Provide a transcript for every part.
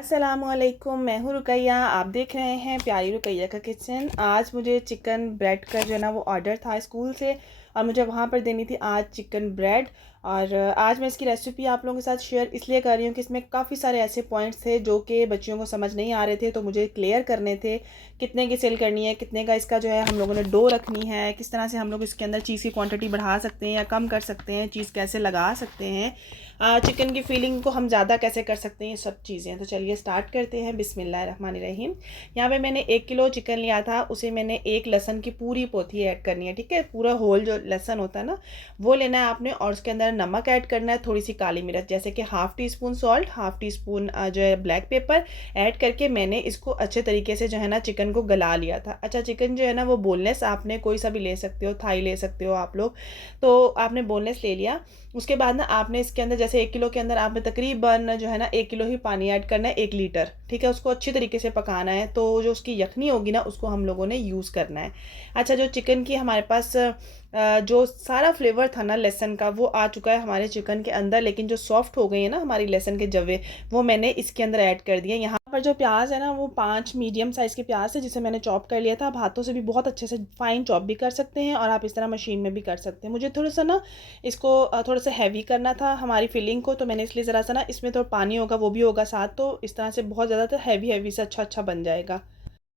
अस्सलामुअलैकुम, मैं हूँ रुकैया। आप देख रहे हैं प्यारी रुकैया का किचन। आज मुझे चिकन ब्रेड का जो है ना वो ऑर्डर था स्कूल से, और मुझे वहाँ पर देनी थी आज चिकन ब्रेड। और आज मैं इसकी रेसिपी आप लोगों के साथ शेयर इसलिए कर रही हूँ कि इसमें काफ़ी सारे ऐसे पॉइंट्स थे जो कि बच्चियों को समझ नहीं आ रहे थे, तो मुझे क्लियर करने थे। कितने की सेल करनी है, कितने का इसका जो है हम लोगों ने डो रखनी है, किस तरह से हम लोग इसके अंदर चीज़ की क्वांटिटी बढ़ा सकते हैं या कम कर सकते हैं, चीज़ कैसे लगा सकते हैं, चिकन की फीलिंग को हम ज़्यादा कैसे कर सकते हैं, ये सब चीज़ें। तो चलिए स्टार्ट करते हैं। बिस्मिल्लाहिर्रहमानिर्रहीम। यहाँ पे मैंने 1 किलो चिकन लिया था, उसे मैंने एक लहसन की पूरी पोथी ऐड करनी है। ठीक है, पूरा होल जो लहसन होता है ना वो लेना है आपने, और उसके अंदर नमक ऐड करना है, थोड़ी सी काली मिर्च जैसे कि half tea spoon salt, half tea spoon जो है ब्लैक पेपर ऐड करके मैंने इसको अच्छे तरीके से जो है ना चिकन को गला लिया था। अच्छा, चिकन जो है ना वो बोनलेस, आपने कोई सा भी ले सकते हो, थाई ले सकते हो आप लोग, तो आपने बोनलेस ले लिया। उसके बाद ना आपने इसके अंदर जैसे 1 किलो के अंदर आपने तकरीबन जो है ना 1 किलो ही पानी ऐड करना है, 1 लीटर। ठीक है, उसको अच्छी तरीके से पकाना है, तो जो उसकी यखनी होगी ना उसको हम लोगों ने यूज़ करना है। अच्छा, जो चिकन की हमारे पास जो सारा फ्लेवर था ना लहसुन का वो आ चुका है हमारे चिकन के अंदर, लेकिन जो सॉफ्ट हो गई है ना हमारी लहसुन के जवे, वो मैंने इसके अंदर ऐड कर दिए। यहाँ पर जो प्याज है ना वो 5 मीडियम साइज़ के प्याज है, जिसे मैंने चॉप कर लिया था। आप हाथों से भी बहुत अच्छे से फाइन चॉप भी कर सकते हैं, और आप इस तरह मशीन में भी कर सकते हैं। मुझे थोड़ा सा ना इसको थोड़ा सा हैवी करना था हमारी फिलिंग को, तो मैंने इसलिए ज़रा सा ना इसमें तो पानी होगा वो भी होगा साथ, तो इस तरह से बहुत ज़्यादा हैवी हैवी से अच्छा बन जाएगा।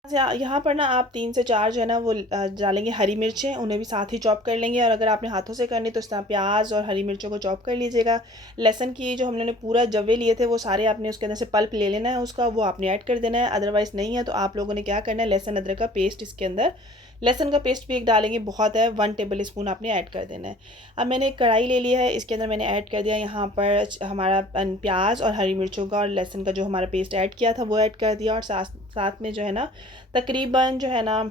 यहाँ पर ना आप 3 से 4 जो है ना वो डालेंगे हरी मिर्चें, उन्हें भी साथ ही चॉप कर लेंगे। और अगर आपने हाथों से करनी तो इस तरह प्याज और हरी मिर्चों को चॉप कर लीजिएगा। लहसुन की जो हमने पूरा जवे लिए थे वो सारे आपने उसके अंदर से पल्प ले लेना है उसका, वो आपने ऐड कर देना है। अदरवाइज़ नहीं है तो आप लोगों ने क्या करना है, लहसुन अदरक का पेस्ट इसके अंदर, लहसुन का पेस्ट भी एक डालेंगे, बहुत है, 1 टेबल स्पून आपने ऐड कर देना है। अब मैंने एक कढ़ाई ले लिया है, इसके अंदर मैंने ऐड कर दिया यहाँ पर हमारा प्याज और हरी मिर्चों का और लहसुन का जो हमारा पेस्ट ऐड किया था वो ऐड कर दिया। और साथ साथ में जो है ना तकरीबन जो है ना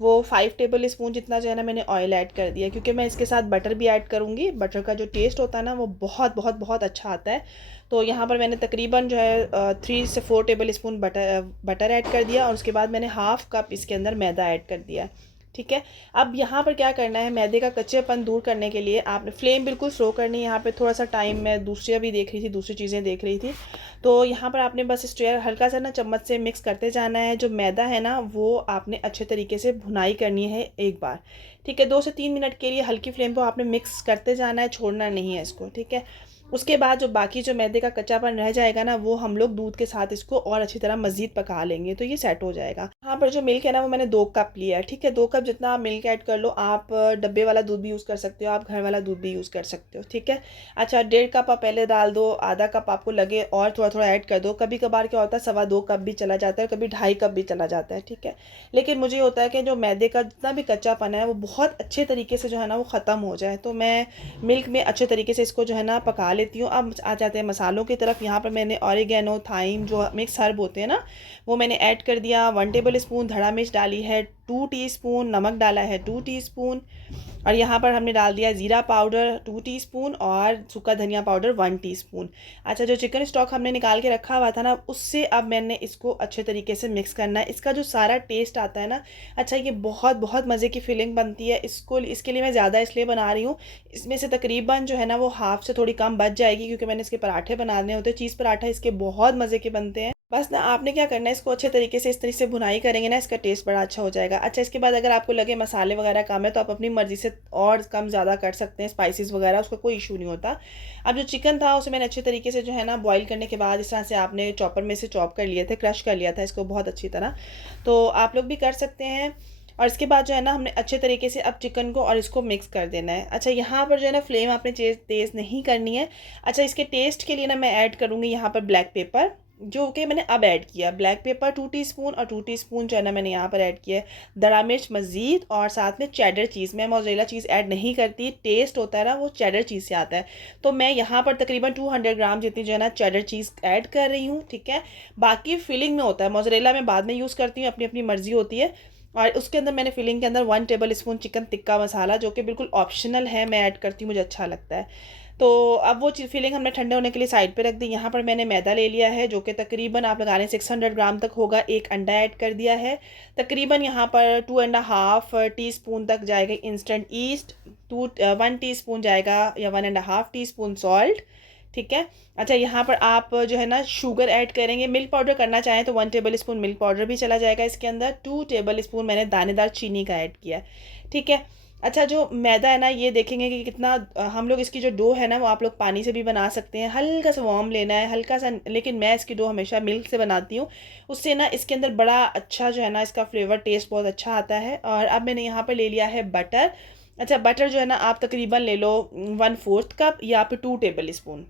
वो 5 टेबल स्पून जितना जो है ना मैंने ऑयल ऐड कर दिया, क्योंकि मैं इसके साथ बटर भी ऐड करूँगी। बटर का जो टेस्ट होता है ना वो बहुत बहुत बहुत अच्छा आता है। तो यहाँ पर मैंने तकरीबन जो है 3 से 4 टेबल स्पून बटर ऐड कर दिया, और उसके बाद मैंने हाफ़ कप इसके अंदर मैदा ऐड कर दिया। ठीक है, अब यहाँ पर क्या करना है, मैदे का कच्चेपन दूर करने के लिए आपने फ्लेम बिल्कुल स्लो करनी है। यहाँ पे थोड़ा सा टाइम मैं दूसरी भी देख रही थी, दूसरी चीज़ें देख रही थी, तो यहाँ पर आपने बस स्टेयर हल्का सा ना चम्मच से मिक्स करते जाना है। जो मैदा है ना वो आपने अच्छे तरीके से भुनाई करनी है एक बार। ठीक है, 2 से 3 मिनट के लिए हल्की फ्लेम पर आपने मिक्स करते जाना है, छोड़ना नहीं है इसको। ठीक है, उसके बाद जो बाकी जो मैदे का कच्चापन रह जाएगा ना वो हम लोग दूध के साथ इसको और अच्छी तरह मज़ीद पका लेंगे, तो ये सेट हो जाएगा। यहाँ पर जो मिल्क है ना वो मैंने 2 कप लिया है। ठीक है, 2 कप जितना आप मिल्क ऐड कर लो। आप डब्बे वाला दूध भी यूज़ कर सकते हो, आप घर वाला दूध भी यूज़ कर सकते हो। ठीक है, अच्छा, 1.5 कप आप पहले डाल दो, आधा कप आपको लगे और थोड़ा थोड़ा ऐड कर दो। कभी कभार क्या होता है 2.25 कप भी चला जाता है, कभी 2.5 कप भी चला जाता है। ठीक है, लेकिन मुझे होता है कि जो मैदे का जितना भी कच्चापन है वो बहुत अच्छे तरीके से जो है ना वो ख़त्म हो जाए, तो मैं मिल्क में अच्छे तरीके से इसको जो है ना पका लेती हूँ। अब आ जाते हैं मसालों की तरफ। यहाँ पर मैंने ऑरिगेनो, थाइम जो मिक्स हर्ब होते हैं ना वो मैंने ऐड कर दिया। 1 टेबल स्पून धड़ा मिर्च डाली है, 2 टीस्पून नमक डाला है, 2 टीस्पून, और यहाँ पर हमने डाल दिया ज़ीरा पाउडर 2 टीस्पून, और सूखा धनिया पाउडर 1 टीस्पून। अच्छा, जो चिकन स्टॉक हमने निकाल के रखा हुआ था ना उससे अब मैंने इसको अच्छे तरीके से मिक्स करना है। इसका जो सारा टेस्ट आता है ना, अच्छा, ये बहुत बहुत मज़े की फीलिंग बनती है। इसके लिए मैं ज़्यादा इसलिए बना रही हूँ, इसमें से तकरीबन जो है ना वो हाफ़ से थोड़ी कम बच जाएगी, क्योंकि मैंने इसके पराठे बनाने होते हैं। चीज़ पराठा इसके बहुत मज़े के बनते हैं। बस ना आपने क्या करना है, इसको अच्छे तरीके से इस तरीके से भुनाई करेंगे ना, इसका टेस्ट बड़ा अच्छा हो जाएगा। अच्छा, इसके बाद अगर आपको लगे मसाले वगैरह कम है तो आप अपनी मर्ज़ी से और कम ज़्यादा कर सकते हैं, स्पाइसेस वगैरह, उसका कोई इशू नहीं होता। अब जो चिकन था उसे मैंने अच्छे तरीके से जो है ना बॉईल करने के बाद इस तरह से आपने चॉपर में से चॉप कर लिए थे, क्रश कर लिया था इसको बहुत अच्छी तरह, तो आप लोग भी कर सकते हैं। और इसके बाद जो है ना हमने अच्छे तरीके से अब चिकन को और इसको मिक्स कर देना है। अच्छा, यहाँ पर जो है ना फ्लेम आपने तेज़ नहीं करनी है। अच्छा, इसके टेस्ट के लिए ना मैं ऐड करूँगी यहाँ पर ब्लैक पेपर, जो कि मैंने अब ऐड किया। ब्लैक पेपर 2 टीस्पून, और 2 टीस्पून जो है ना मैंने यहाँ पर ऐड किया है दरा मिर्च मज़ीद, और साथ में चेडर चीज़। मैं मोज़रेला चीज़ ऐड नहीं करती, टेस्ट होता है ना वो चेडर चीज़ से आता है, तो मैं यहाँ पर तकरीबन 200 ग्राम जितनी जो है ना चेडर चीज़ ऐड कर रही हूँ। ठीक है, बाकी फिलिंग में होता है, मोज़रेला मैं बाद में यूज़ करती हूँ, अपनी अपनी मर्ज़ी होती है। और उसके अंदर मैंने फिलिंग के अंदर 1 table spoon chicken tikka masala, जो कि बिल्कुल ऑप्शनल है, मैं ऐड करती हूँ, मुझे अच्छा लगता है। तो अब वो फिलिंग हमने ठंडे होने के लिए साइड पे रख दी। यहाँ पर मैंने मैदा ले लिया है जो कि तकरीबन आप लगा लें 600 ग्राम तक होगा। एक अंडा ऐड कर दिया है। तकरीबन यहाँ पर 2.5 टीस्पून तक जाएगा इंस्टेंट ईस्ट, 1 टीस्पून जाएगा या 1.5 टीस्पून सॉल्ट। ठीक है। अच्छा, यहाँ पर आप जो है ना शुगर ऐड करेंगे। मिल्क पाउडर करना चाहें तो 1 टेबल स्पून मिल्क पाउडर भी चला जाएगा इसके अंदर। 2 टेबल स्पून मैंने दानेदार चीनी का ऐड किया है, ठीक है। अच्छा, जो मैदा है ना, ये देखेंगे कि कितना हम लोग इसकी जो डो है ना वो आप लोग पानी से भी बना सकते हैं, हल्का सा वार्म लेना है, हल्का सा, लेकिन मैं इसकी डो हमेशा मिल्क से बनाती हूँ। उससे ना इसके अंदर बड़ा अच्छा जो है ना इसका फ्लेवर टेस्ट बहुत अच्छा आता है। और अब मैंने यहाँ पर ले लिया है बटर। अच्छा, बटर जो है ना आप तकरीबन ले लो 1/4 कप या फिर 2 टेबल स्पून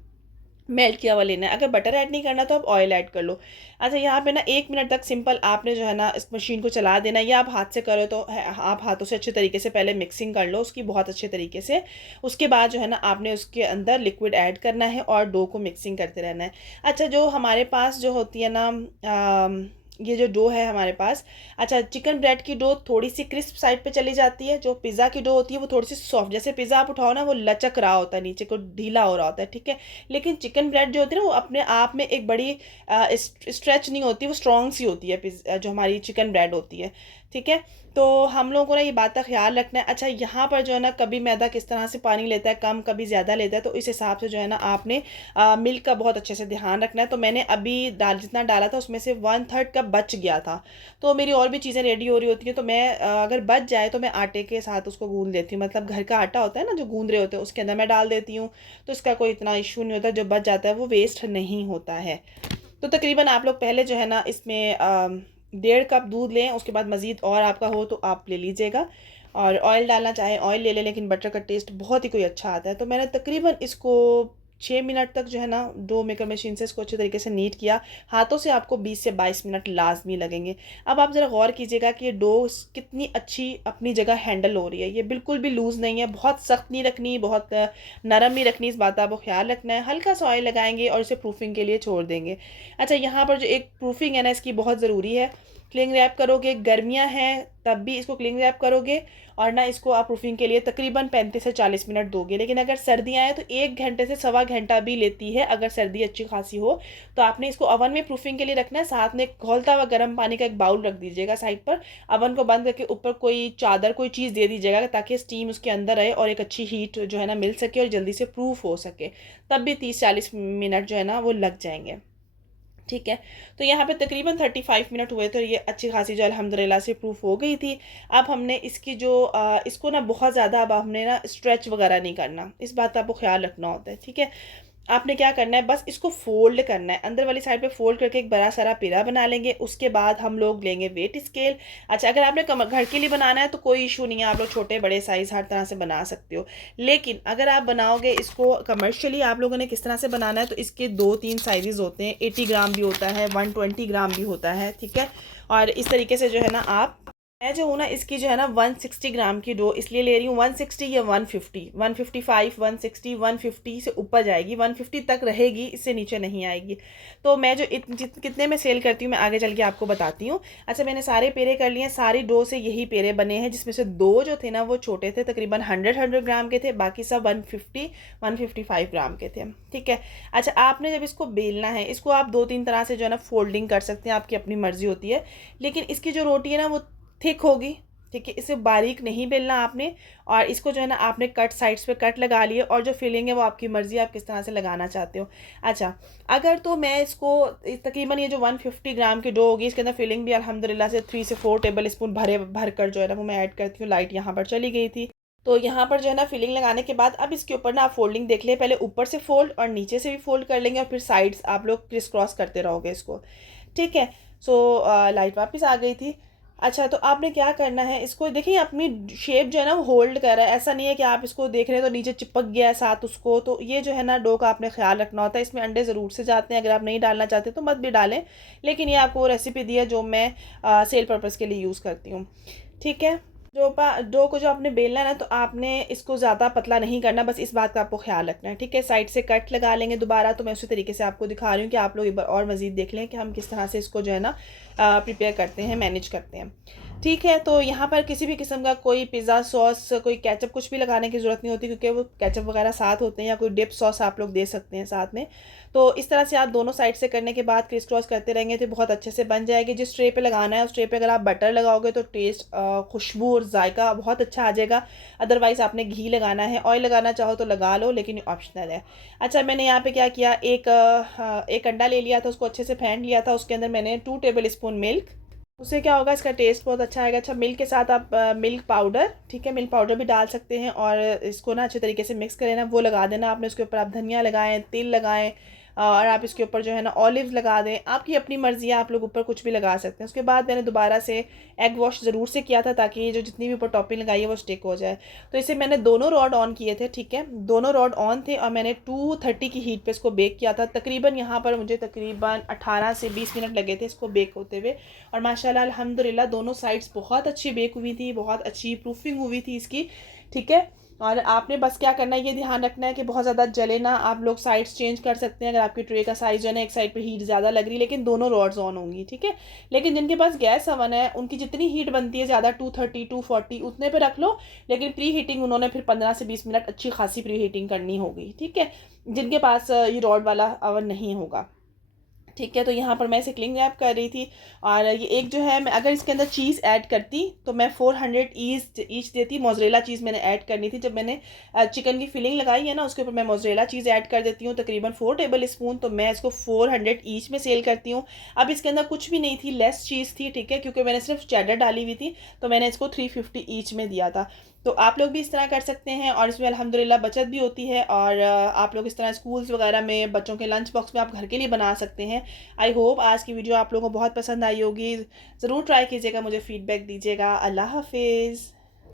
मेल्ट किया हुआ लेना है। अगर बटर ऐड नहीं करना तो आप ऑयल ऐड कर लो। अच्छा, यहाँ पे ना 1 मिनट तक सिंपल आपने जो है ना इस मशीन को चला देना है, या आप हाथ से करो तो आप हाथों से अच्छे तरीके से पहले मिक्सिंग कर लो उसकी बहुत अच्छे तरीके से। उसके बाद जो है ना आपने उसके अंदर लिक्विड ऐड करना है और डो को मिक्सिंग करते रहना है। अच्छा, जो हमारे पास जो होती है ना ये जो डो है हमारे पास, अच्छा, चिकन ब्रेड की डो थोड़ी सी क्रिस्प साइड पे चली जाती है। जो पिज़्ज़ा की डो होती है वो थोड़ी सी सॉफ्ट, जैसे पिज़्ज़ा आप उठाओ ना वो लचक रहा होता है, नीचे को ढीला हो रहा होता है, ठीक है। लेकिन चिकन ब्रेड जो होती है ना वो अपने आप में एक बड़ी स्ट्रेच नहीं होती, वो स्ट्रॉन्ग सी होती है जो हमारी चिकन ब्रेड होती है, ठीक है। तो हम लोगों को ना ये बात का ख्याल रखना है। अच्छा, यहाँ पर जो है ना कभी मैदा किस तरह से पानी लेता है, कम कभी ज़्यादा लेता है, तो इस हिसाब से जो है ना आपने मिल्क का बहुत अच्छे से ध्यान रखना है। तो मैंने अभी जितना डाला था उसमें से 1/3 कप बच गया था। तो मेरी और भी चीज़ें रेडी हो रही होती हैं, तो मैं अगर बच जाए तो मैं आटे के साथ उसको गूंद लेती हूँ, मतलब घर का आटा होता है ना जो गूंद रहे होते हैं उसके अंदर मैं डाल देती हूँ। तो इसका कोई इतना इशू नहीं होता, जो बच जाता है वो वेस्ट नहीं होता है। तो तकरीबन आप लोग पहले जो है ना इसमें 1.5 कप दूध लें, उसके बाद मज़ीद और आपका हो तो आप ले लीजिएगा। और ऑयल डालना चाहे ऑयल ले लें, लेकिन बटर का टेस्ट बहुत ही कोई अच्छा आता है। तो मैंने तकरीबन इसको 6 मिनट तक जो है ना डो मेकर मशीन से इसको अच्छे तरीके से नीट किया। हाथों से आपको 20 से 22 मिनट लाजमी लगेंगे। अब आप ज़रा गौर कीजिएगा कि ये डो कितनी अच्छी अपनी जगह हैंडल हो रही है, ये बिल्कुल भी लूज़ नहीं है, बहुत सख्त नहीं रखनी, बहुत नरम नहीं रखनी, इस बात का आपको ख्याल रखना है। हल्का सा ऑयल लगाएंगे और इसे प्रूफिंग के लिए छोड़ देंगे। अच्छा, यहाँ पर जो एक प्रूफिंग है ना इसकी बहुत ज़रूरी है। क्लिंग रैप करोगे, गर्मियाँ हैं तब भी इसको क्लिंग रैप करोगे, और ना इसको आप प्रूफिंग के लिए तकरीबन 35 से 40 मिनट दोगे। लेकिन अगर सर्दियाँ हैं तो 1 घंटे से सवा घंटा भी लेती है, अगर सर्दी अच्छी खासी हो। तो आपने इसको ओवन में प्रूफिंग के लिए रखना है, साथ में खौलता हुआ गर्म पानी का एक बाउल रख दीजिएगा साइड पर। ओवन को बंद करके ऊपर कोई चादर कोई चीज़ दे दीजिएगा ताकि स्टीम उसके अंदर रहे और एक अच्छी हीट जो है ना मिल सके और जल्दी से प्रूफ हो सके। तब भी 30-40 मिनट जो है ना वो लग जाएंगे, ठीक है। तो यहाँ पे तकरीबन 35 मिनट हुए, तो ये अच्छी खासी जो अल्हम्दुलिल्लाह से प्रूफ हो गई थी। अब हमने इसकी जो इसको ना बहुत ज़्यादा अब हमने ना स्ट्रेच वगैरह नहीं करना, इस बात का आपको ख्याल रखना होता है, ठीक है। आपने क्या करना है, बस इसको फोल्ड करना है, अंदर वाली साइड पे फोल्ड करके एक बड़ा सारा पेड़ा बना लेंगे। उसके बाद हम लोग लेंगे वेट स्केल। अच्छा, अगर आपने घर के लिए बनाना है तो कोई इशू नहीं है, आप लोग छोटे बड़े साइज़ हर तरह से बना सकते हो। लेकिन अगर आप बनाओगे इसको कमर्शियली, आप लोगों ने किस तरह से बनाना है, तो इसके 2-3 साइज़ होते हैं, 80 ग्राम भी होता है, 120 ग्राम भी होता है, ठीक है। और इस तरीके से जो है ना आप, मैं जो हूँ ना इसकी जो है ना 160 ग्राम की डो इसलिए ले रही हूँ। 160 या 150, 155, 160, 150 से ऊपर जाएगी, 150 तक रहेगी, इससे नीचे नहीं आएगी। तो मैं जो कितने में सेल करती हूँ मैं आगे चल के आपको बताती हूँ। अच्छा, मैंने सारे पेड़े कर लिए हैं, सारी डो से यही पेड़े बने हैं, जिसमें से 2 जो थे ना वो छोटे थे, तकरीबन 100 ग्राम के थे, बाकी सब 150-155 ग्राम के थे, ठीक है। अच्छा, आपने जब इसको बेलना है, इसको आप 2-3 तरह से जो है ना फोल्डिंग कर सकते हैं, आपकी अपनी मर्जी होती है। लेकिन इसकी जो रोटी है ना वो थिक होगी, ठीक है, इसे बारीक नहीं बेलना आपने। और इसको जो है ना आपने कट साइड्स पे कट लगा लिए, और जो फिलिंग है वो आपकी मर्ज़ी, आप किस तरह से लगाना चाहते हो। अच्छा, अगर तो मैं इसको तकरीबन ये जो 150 ग्राम की डो होगी, इसके अंदर फिलिंग भी अल्हम्दुलिल्लाह से 3 से 4 टेबल स्पून भर कर जो है ना वो मैं ऐड करती हूँ। लाइट यहाँ पर चली गई थी, तो यहाँ पर जो है ना फिलिंग लगाने के बाद अब इसके ऊपर ना आप फोल्डिंग देख लें, पहले ऊपर से फोल्ड और नीचे से भी फोल्ड कर लेंगे, और फिर साइड्स आप लोग क्रिस क्रॉस करते रहोगे इसको, ठीक है। सो लाइट वापस आ गई थी। अच्छा, तो आपने क्या करना है, इसको देखिए अपनी शेप जो है ना वो होल्ड कर रहा है, ऐसा नहीं है कि आप इसको देख रहे हैं तो नीचे चिपक गया है साथ उसको। तो ये जो है ना डो का आपने ख्याल रखना होता है। इसमें अंडे ज़रूर से जाते हैं, अगर आप नहीं डालना चाहते तो मत भी डालें, लेकिन ये आपको रेसिपी दी है जो मैं सेल पर्पज़ के लिए यूज़ करती हूँ, ठीक है। डो को जो आपने बेलना है ना, तो आपने इसको ज़्यादा पतला नहीं करना, बस इस बात का आपको ख्याल रखना है, ठीक है। साइड से कट लगा लेंगे दोबारा, तो मैं उसी तरीके से आपको दिखा रही हूँ कि आप लोग एक बार और मज़ीद देख लें कि हम किस तरह से इसको जो है ना प्रिपेयर करते हैं, मैनेज करते हैं। ठीक है, तो यहाँ पर किसी भी किस्म का कोई पिज़्ज़ा सॉस, कोई केचप कुछ भी लगाने की ज़रूरत नहीं होती, क्योंकि वो केचप वगैरह साथ होते हैं, या कोई डिप सॉस आप लोग दे सकते हैं साथ में। तो इस तरह से आप दोनों साइड से करने के बाद क्रिस क्रॉस करते रहेंगे तो बहुत अच्छे से बन जाएगी। जिस ट्रे पे लगाना है उस ट्रे पे अगर आप बटर लगाओगे तो टेस्ट, खुशबू और जायका बहुत अच्छा आ जाएगा। अदरवाइज़ आपने घी लगाना है, ऑयल लगाना चाहो तो लगा लो, लेकिन ऑप्शनल है। अच्छा, मैंने यहाँ पे क्या किया, एक अंडा ले लिया था, उसको अच्छे से फेंट लिया था। उसके अंदर मैंने 2 टेबल स्पून मिल्क, उससे क्या होगा, इसका टेस्ट बहुत अच्छा आएगा। अच्छा, मिल्क के साथ आप मिल्क पाउडर, ठीक है, मिल्क पाउडर भी डाल सकते हैं, और इसको ना अच्छे तरीके से मिक्स कर लेना। वो लगा देना आपने, उसके ऊपर आप धनिया लगाएं, तिल लगाएं, और आप इसके ऊपर जो है ना ऑलिव्स लगा दें। आपकी अपनी मर्ज़ी है, आप लोग ऊपर कुछ भी लगा सकते हैं। उसके बाद मैंने दोबारा से एग वॉश ज़रूर से किया था, ताकि ये जो जितनी भी ऊपर टॉपिंग लगाई है वो स्टिक हो जाए। तो इसे मैंने दोनों रॉड ऑन किए थे, ठीक है, दोनों रॉड ऑन थे, और मैंने 230 की हीट पे इसको बेक किया था। तकरीबन यहाँ पर मुझे तकरीबन 18 से 20 मिनट लगे थे इसको बेक होते हुए। और माशाल्लाह अल्हम्दुलिल्लाह दोनों साइड्स बहुत अच्छी बेक हुई थी, बहुत अच्छी प्रूफिंग हुई थी इसकी, ठीक है। और आपने बस क्या करना है, ये ध्यान रखना है कि बहुत ज़्यादा जले ना। आप लोग साइड्स चेंज कर सकते हैं अगर आपकी ट्रे का साइज़ जो है ना, एक साइड पे हीट ज़्यादा लग रही है, लेकिन दोनों रॉड्स ऑन होंगी, ठीक है। लेकिन जिनके पास गैस ओवन है उनकी जितनी हीट बनती है ज़्यादा, 230 240 उतने पे रख लो। लेकिन प्री हीटिंग उन्होंने फिर 15 से 20 मिनट अच्छी खासी प्री हीटिंग करनी होगी, ठीक है, जिनके पास ये रॉड वाला ओवन नहीं होगा, ठीक है। तो यहाँ पर मैं इसे क्लिंग रैप कर रही थी। और ये एक जो है, मैं अगर इसके अंदर चीज़ ऐड करती तो मैं 400 ईच देती। मोज़रेला चीज़ मैंने ऐड करनी थी, जब मैंने चिकन की फिलिंग लगाई है ना, उसके ऊपर मैं मोज़रेला चीज़ ऐड कर देती हूँ, तकरीबन 4 टेबल स्पून। तो मैं इसको 400 ईच में सेल करती हूँ। अब इसके अंदर कुछ भी नहीं थी, लेस चीज़ थी, ठीक है, क्योंकि मैंने सिर्फ चेडर डाली हुई थी, तो मैंने इसको 350 ईच में दिया था। तो आप लोग भी इस तरह कर सकते हैं, और इसमें अल्हम्दुलिल्लाह बचत भी होती है। और आप लोग इस तरह स्कूल्स वगैरह में बच्चों के लंच बॉक्स में आप घर के लिए बना सकते हैं। आई होप आज की वीडियो आप लोगों को बहुत पसंद आई होगी। ज़रूर ट्राई कीजिएगा, मुझे फ़ीडबैक दीजिएगा। अल्लाह हाफिज़।